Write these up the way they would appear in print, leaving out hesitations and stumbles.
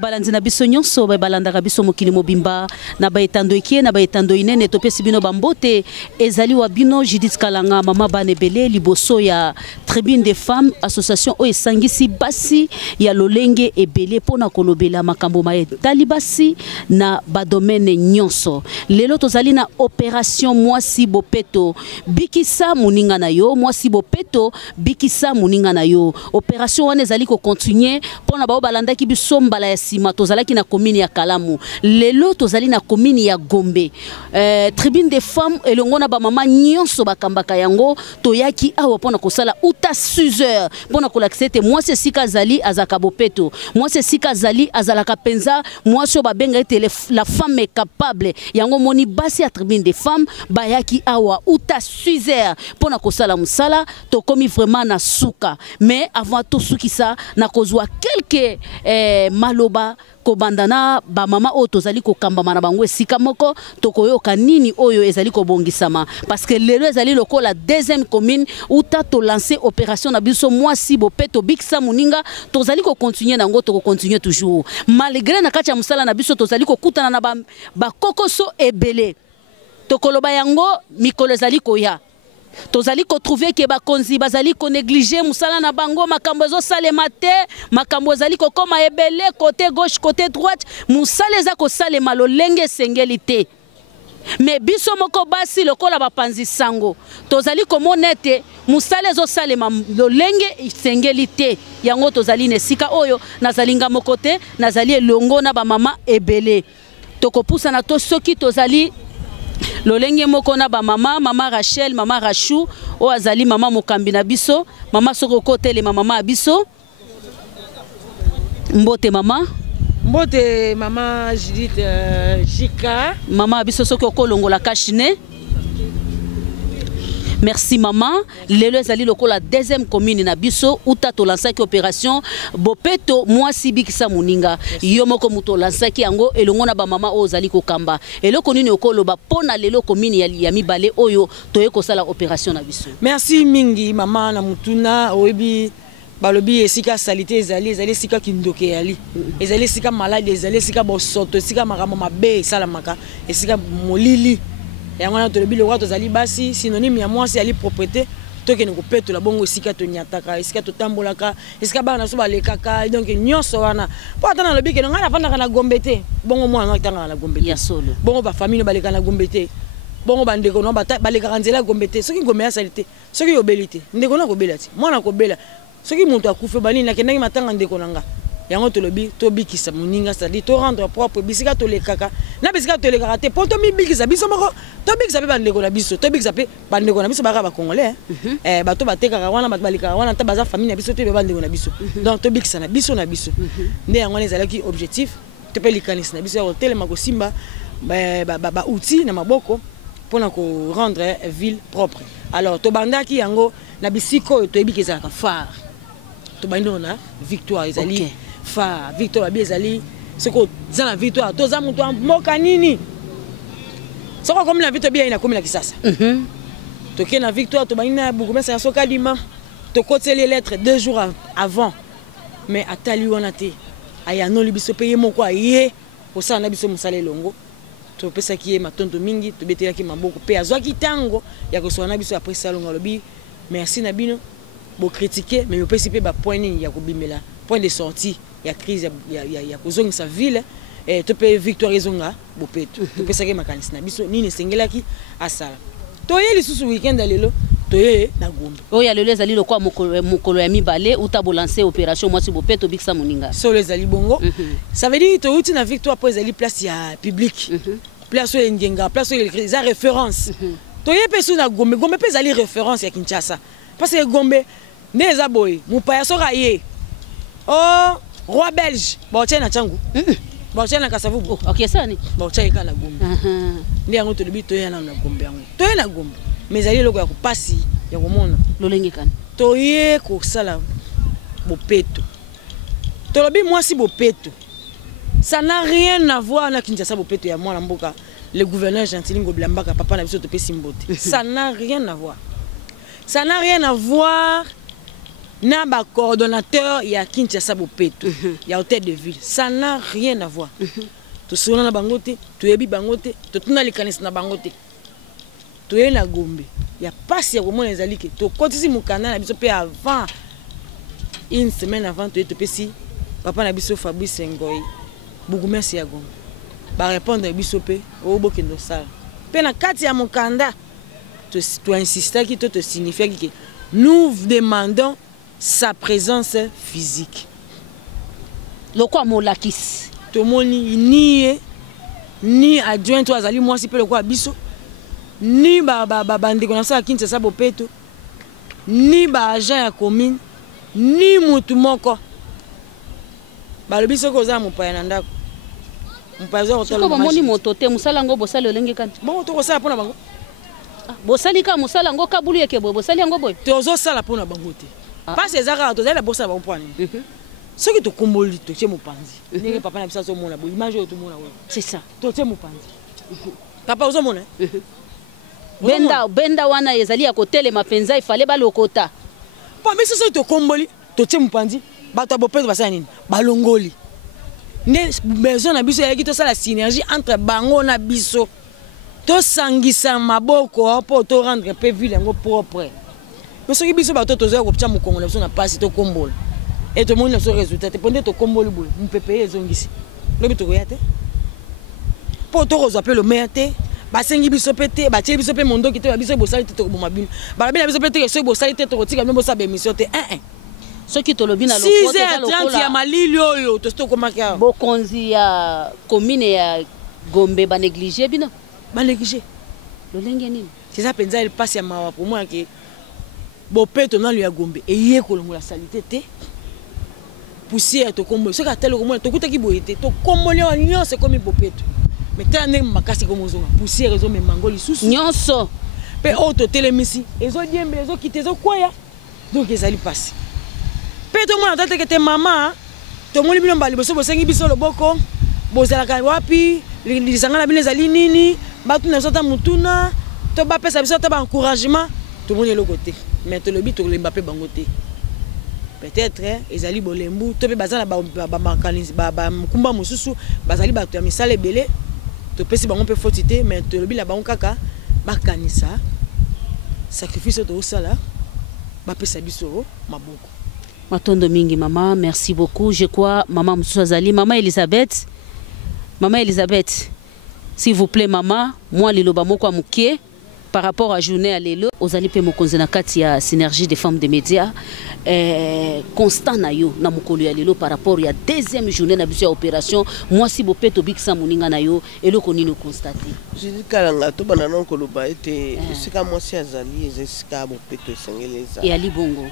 babalandi na biso nyonso babalandaka biso mokili mobimba na baetando ekie na baetando inene topesi bino bambote ezali wa bino Judith Kalanga mama banebele liboso ya Tribune des Femmes association o esangisi basi ya lolenge ebele pona kolobela makambo maetali basi na badomene nyonso lelo tozali na opération mwasi bopeto bikisa muninga na yo mwasi bopeto bikisa muninga na yo opération wana ezali ko continuer pona bao balandaki biso mbala ya sima tozalaki na commune ya Kalamu lelo tozali na commune ya Gombe Tribune des Femmes elongo na ba mama nyonso bakambaka yango toyaki awa pona kosala uta 6 heures pona kolakisete mwasi sika zali azaka bopeto mwasi sika zali azalaka penza mwasi babenga ete la femme est capable yango moni basi ya Tribune des Femmes bayaki awa uta 6 heures pona kosala musala tokomi vraiment na suka mais avant tout sukisa na kozwa quelques maloba ko bandana ba mama o tozali ko kamba mana bango esika moko tokoyoka nini oyo ezali ko bongisama parce que lelo ezali loko la deuxième commune où ta to lancer opération na biso mwasi bopeto bikisa muninga tozali ko continuer nango to ko continuer toujours malgré na kati ya musala na biso tozali ko kutana na ba kokoso ebele tokoloba yango mikolo ezali ko ya tozali ko trouver ke bakonzi bazali ko négliger musala na bango makambo ezo salema te makambo ezali ko koma ebele côté gauche côté droite musala eza ko salema lolenge sengeli te mais biso moko basi lokola bapanzi sango tozali ko monete musala ezo salema lolenge sengeli te yango tozali nesika oyo nazalinga moko te nazali elongo na ba mama ebele tokopusa na to soki tozali lolenge moko na ba mama Rachel mama Rachou o azali mama mokambi na biso mama soko kotele mama abiso mbote mama Judith Jika mama abiso soko kolongola kashine. Merci maman. Lelo ezali lokola deuxième commune na biso uta to lansaki opération bopeto mwasi bikisa muninga yo moko muto lansaki yango elongo na ba mama o zali ko kamba eloko nini okoloba pona lelo commune ya mibale oyo toye ko sala opération na biso. Merci mingi mama na mutuna oyebi balobi esika salité ezali sika kindoke yali ezali sika malade ezali sika bosoto sika makambo mabe salamaka esika molili yango na tolobi le wato zali basi synonyme ya mwasi ali propriété tokene ko peto la bongo esika to nyataka esika to tambolaka esika bana so balekaka donc nyonso wana po atana lobi ke ngana fanda kana gombete bongo mwana tanga na gombete ya solo bongo ba famille baleka na gombete bongo bandeko no baleka nzela gombete soki ngombe ya salité soki yobelite ndeko na kobela ti mwana kobela soki muntu akufe bali na kendaki matanga ndeko nanga yango tolobi to bikisa muninga c'est-à-dire to rendre propre bisika to lekaka na bisika to lekaka te poto mi bikisa biso moko to bikisa pe bandeko na biso to bikisa pe bandeko na biso baka ba congolais bato batekaka wana bato balika wana ta baza famille na biso te be bandeko na biso donc to bikisa na biso nde yango ezalaki objectif to pe likanisi na biso ya hotel mako simba ba outil na maboko pona ko rendre ville propre alors to bandaki yango na bisiko to ebikisa ka phare to bandona victoire ezali fa victoire bi ezali soko za la victoire to za mutu mboka nini soko comme la victoire bi ina comme la kisasa to ke na victoire to baina buku mesa soka lima to côté les lettres 2 jours avant mais atali wana te aya no libiso payer moko aye ko sana biso musale longo to pesa ki matondo mingi to betela ki maboko pe azwaki tango ya ko sona biso après salonga lobi merci na bino bo critiquer mais yo pesi pe ba point ni ya ko bimela point de sortie ya crise ya kozonga sa ville et to pe victoire ezonga bopeto to pesa ke makanisi na biso nini sengelaki asala to ye lisusu weekend lelo to ye na Gombe o ya lelo ezali lokwa mokolo ya mibale uta bo lancer opération mwasi bopeto bikisa muninga so les ali bongo ça veut dire to uti na victoire après ali place ya public place ya ngenga place ya référence to ye pesu na Gombe pe ezali référence ya Kinshasa parce que Gombe neza boy mupaya soka ye oh roi belge ba tena changu ba tena kasavubu OK sani ba tena na Gombe ndi yango to libi to yana na Gombe yango to yana Gombe mais ali loko ya kupasi ya komona lolenge kan to ye ko sala bopeto to lobi mwasi bopeto ça n'a rien à voir na Kinshasa bopeto ya mwana mboka le gouverneur Gentilingo Blambaka papa na biso to pesi mbote ça n'a rien à voir. Ça n'a rien à voir na ba coordonnateur ya Kinshasa Bopeto ya hôtel de ville. Ça n'a rien à voir. To sona na bangote, to yebi bangote, to tuna likanisi na bangote. To ye na Gombe. Ya passe ya komona ezali ke to kotisi mukanda na biso pe avant une semaine avant to pesi papa na biso Fabrice Ngoyi. Bougumesi ya Gombe. Ba répondre biso pe o bokendo sala. Pe na kati ya mukanda to insister ki to signifier que nous demandons sa présence physique. Loko molakis. To moni ni adjoint to azali moi si pe loko biso ni ba ndeko na sa Kinshasa Bopeto ni ba agent ya commune ni mutu moko ba lobiso ko za mopaya na ndako mopaya zo hôtel ko moni moto te musala ngo bosala olenge kan bon to ko sala pona bango bosali ka musala ngo kabulu yeke boy bosali ngo boy to zo sala pona bango te parce que zaka to zala bosala bango pona ce que to komboli to che mopanzi ndenge papa na bisa so mona bo image to mona we c'est ça to che mopanzi papa ozo mona benda wana ezali ya kotele mapenza ifale balokota pa mais ce to komboli to che mopanzi bato Bopeto basala nini balongoli ne besoin na biso yaki to sala synergie entre bango na biso to sangisa maboko po to rendre pe ville ngo propre mais ce qui biso bato to zo ko pcha mukongo na biso na passe to kombola et to moni na so résultat te pondé to komboli boy mpepe ezongisi lobi to koyate po to ko zo appeler le maire te basengi biso pete batie biso pe mondo ki te biso bosali te to ko mabino ba bina biso pete so bosali te to ko tika biso ba émission te ce qui to lobi na lokota 6h30 ya malili oyo to sto komaka bokonzi ya commune ya Gombe ba négliger bino ba négliger lolenge nini c'est ça penza il passe ya mawa pour moi que Bopeto na lu ya Gombe eye ko longola salité te poussière to kombo ce ka telo ko to kutaki boyete to komboli wa nyonso komi Bopeto mais tane makasi ko mozonga poussière zo me mangoli susu nyonso pe auto telemisi ezo diembe ezo kite ezo kwaya donc ezali passe pe to mona tata ke te mama to moni bino mbali boso bosengi biso loboko bozala ka wapi lisanga na bino ezali nini batu na sota mutuna to ba pesa biso to ba encouragement to moni le côté mais to lobi to lemba pe bango te peut-être ezali bolembu to pe bazana ba makanisi ba mukumba mususu bazali ba to ya misale belé to pesi bango pe fotité mais to lobi la bango kaka bakanisa sacrifice to sala ba pesa biso maboko matondo mingi maman merci beaucoup je crois maman Msuzazali maman Elisabeth s'il vous plaît maman moi liloba moko mukie par rapport à journée à lelo ozali pe mokonzi na kati ya synergie des femmes des médias constant na yo na mokolo ya lelo par rapport ya deuxième journée na biso ya opération moi si Bopeto bikisa moninga na yo eloko nini constater je dis kalanga to bana non koloba ete sika moi si azali ezesika Bopeto sengeleza et ali bongo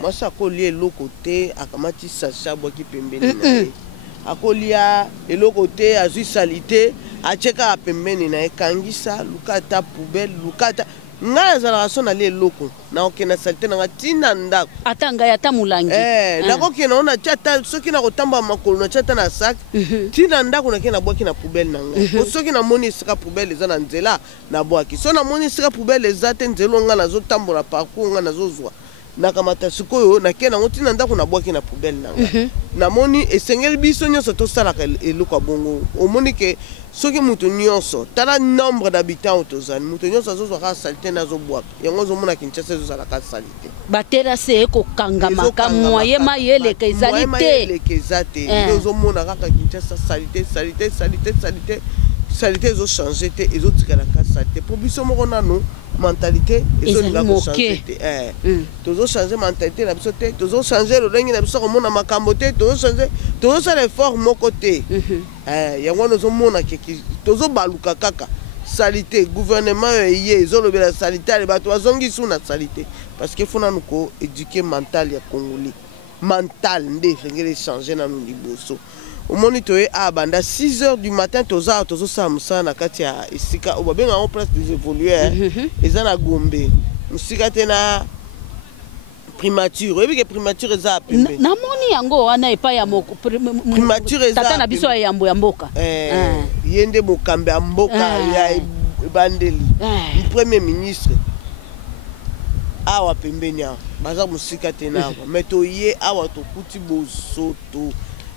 moi ça kolie eloko te akamati sacha boki pembeni na akolia eloko te azui salite acheka pembeni na ekangisa lukata poubelle lukata nga zala sona le loko na okena salite na tina ndako atanga ya tamulangi ndako kena ona chata soki na kotamba makolo na chata na sac tina ndako na kena boki na poubelle na nga soki na moni sika poubelle za na nzela na boki so na moni sika poubelle za te nzelo nga na zo tambola parcours nga na zo zwa na kamata sikoyo na kena ngotina ndako na boki na poubelle na nga na moni esengel biso nyonso to sala eloko bongo omoni ke soki mutu nyonso tala nombre d'habitants otozani mutu nyonso azozwa ka salite na zo bwaka yango zo mona Kinshasa zo sala ka salite batera se ko kangama ka moyen mayele ke ezalite zo mona ka Kinshasa salite zo changer te ezo tikala ka salite pour biso moko nano mentalité ezo linga ko changer te tozo changer mentalité na biso te tozo changer le ndenge na biso ko mona makambo te tozo sala effort moko te yango nozo mona ke tozo baluka kaka salite gouvernement ye ezo lobela salite ale bato bazongi suna salite parce que fona nuko éduquer mental ya congolais mental nde fengele changer na liboso au monitorer à banda 6h du matin toza samsa na kati ya isika obabenga en place des évoluer eza na Gombe musika tena primature ebi ke primature eza pembe na moni yango wana epa ya moko primature eza tata na biso ya yambo ya mboka yende mokambe ya mboka ya bandeli premier ministre awa pembeni awa baza mosika te na awa me toye awa tokuti bosoto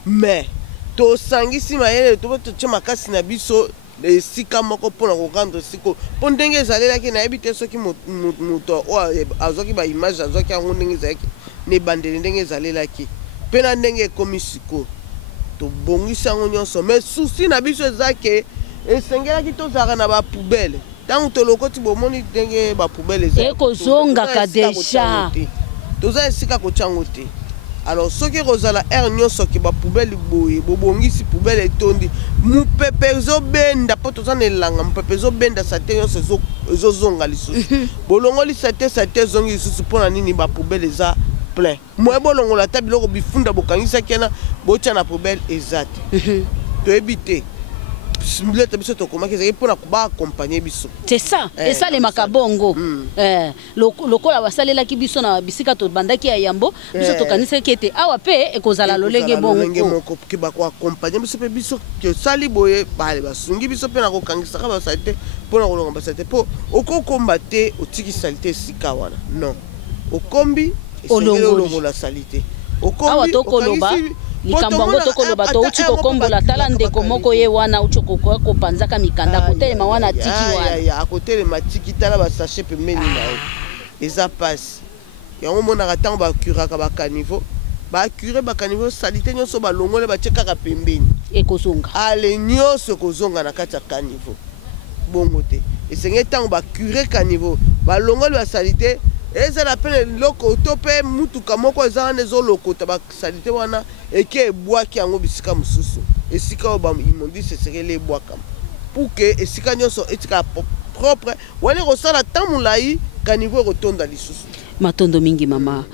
me tosangisi mayele totie makasi na biso esika moko mpona kokendre siko mpo ndenge ezalelaki nayebi te soki moto oyo azwaki baimage azwaki yango ndenge ezalaki na ebandeli ndenge ezalelaki mpe na ndenge ekomi siko tobongisi yango nyonso me susi na biso eza ke esengelaki tozalaka na bapoubele ntango tolokoti bomoni ndenge bapoubele ekozongaka deja toza esika kotyango te alors soki kozala aire nyonso ke bapoubele boye bobongisi poubele etondi mopepe ezobenda mpo toza na elanga mopepe ezobenda sate nyonso ezozonga lisusu bolongoli sate ezongi lisusu mpo na nini bapoubele eza plein moye bolongola ata biloko bifunda bokangisaki yana botya na poubele eza te toyebi te simulete biso tokomaki ezali mpona baakompagne biso c'est ça esalemaka bongo lokola basalelaki biso na bisika tobandaki ya yambo biso tokanisaki ete awa mpe ekozala lolenge moko ke bakoakompagne biso mpe biso tosali boye bale basungi biso mpe na kokangisaka basali te mpona kolonga basali te mpo okokomba te otiki sali te esika wana non okombi esengeli olongola sali te awa tokoloba likambo yango tokoloba touti kokombola tala ndeko moko ye wana uti kopanzaka mikanda kotelema wana atiki wana akotelema tiki tala basashe pembeni na ye eza pasi yango monaka ntango bakuraka bakanivo bakure bakanivo salite nyonso balongole batie kaka pembeni ekozonga ale nyonso ekozonga na kati ya kanivo bongo te esengeli ntango bakure kanivo balongole basalite ezala pene loko to mpe mutuka moko eza wana ezolokota basalite wana eke ebwaki yango bisika mosusu esika oyo baimondisi esekeli ebwakama pour ke esika nyonso etika propre wana ekosala ntan molai kanivo ekotonda lisusu matondo mingi mama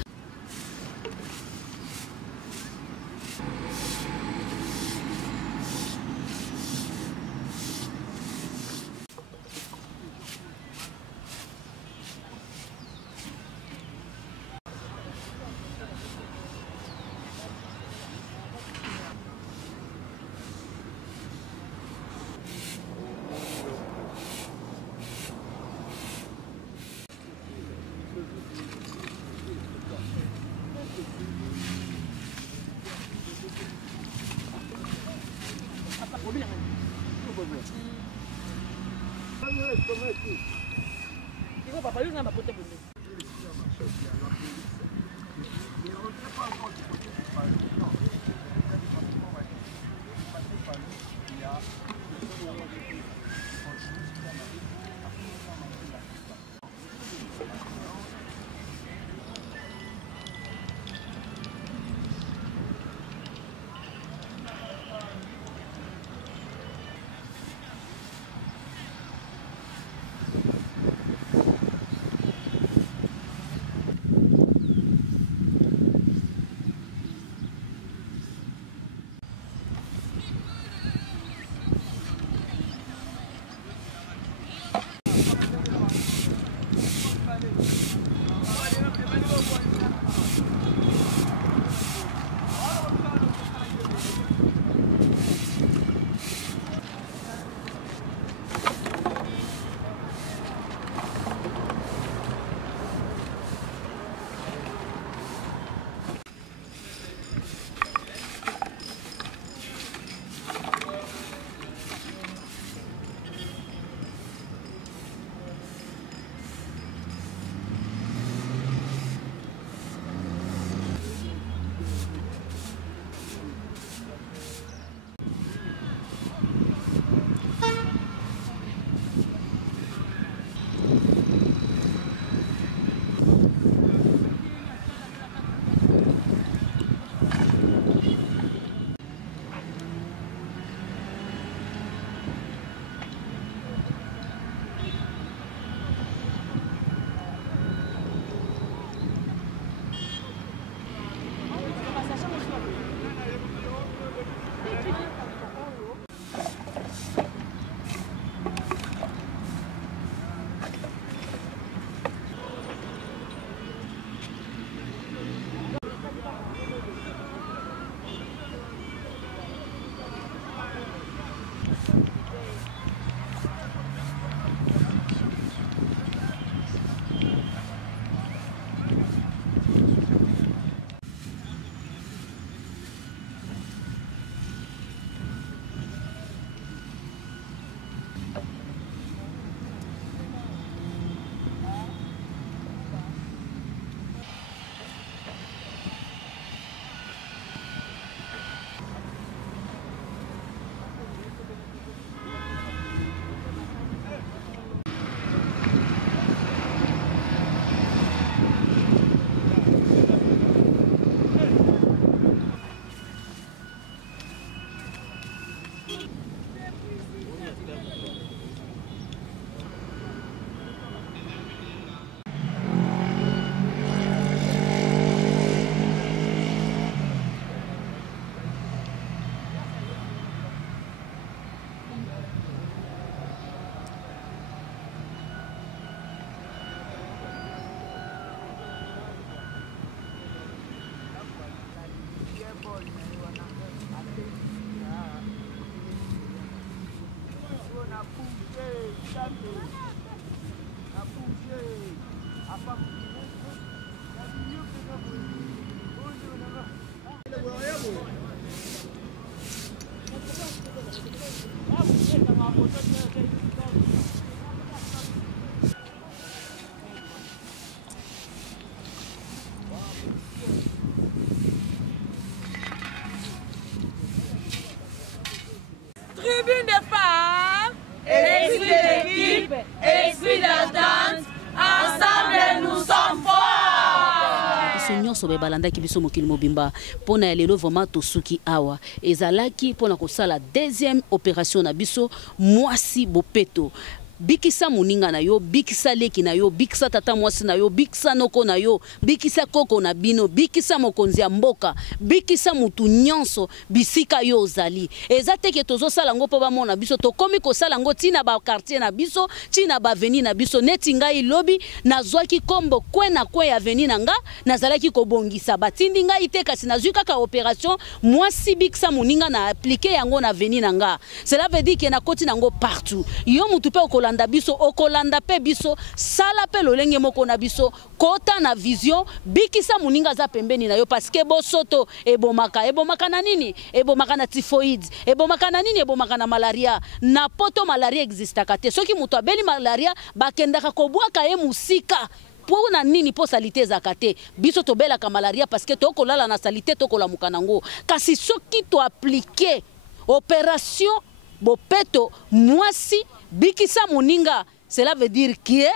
Tribune des femmes, esprit d'équipe, esprit d'attente, ensemble nous sommes forts. Biso nyonso bebalandaki biso mokili mobimba pona ya lelo vraiment tosuki awa ezalaki pona kosala deuxième opération na biso mwasi bopeto. Bikisa muninga na yo, bikisa leki na yo, bikisa tata mwasi na yo, bikisa noko na yo, bikisa koko na bino, bikisa mokonzi ya mboka, bikisa mutu nyonso bisika yo ozali. Eza teke tozo sala ngo po ba mona biso to komi ko sala ngo tina ba quartier na biso, tina ba avenue na biso neti ngai lobi nazwaki kombo kwe na kwe ya avenue na nga nazalaki ko bongisa batindi ngai te kasi nazwi kaka opération mwasi bikisa muninga na appliquer yango na avenue na nga. Cela veut dire que na koti nango partout. Yo mutu pe okolanda biso okolanda pe biso sala pe lolenge moko na biso kota na vision bikisa muninga za pembeni na yo parce que bosoto ebomaka na nini ebomaka na typhoid ebomaka na nini ebomaka na malaria na poto malaria existaka te soki mutu abeli malaria bakendaka kobwaka ye musika pour na nini po salite zakate biso tobelaka malaria parce que tokolala na salite tokolamuka nango kasi soki to appliquer opération bopeto mwasi bikisa muninga cela veut dire que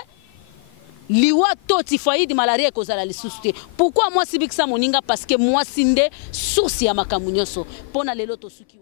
liwa to typhoïde malaria kozala lisusu te. Pourquoi mwasi bikisa muninga parce que mwasi nde source ya makamu nyonso pona lelo tosuki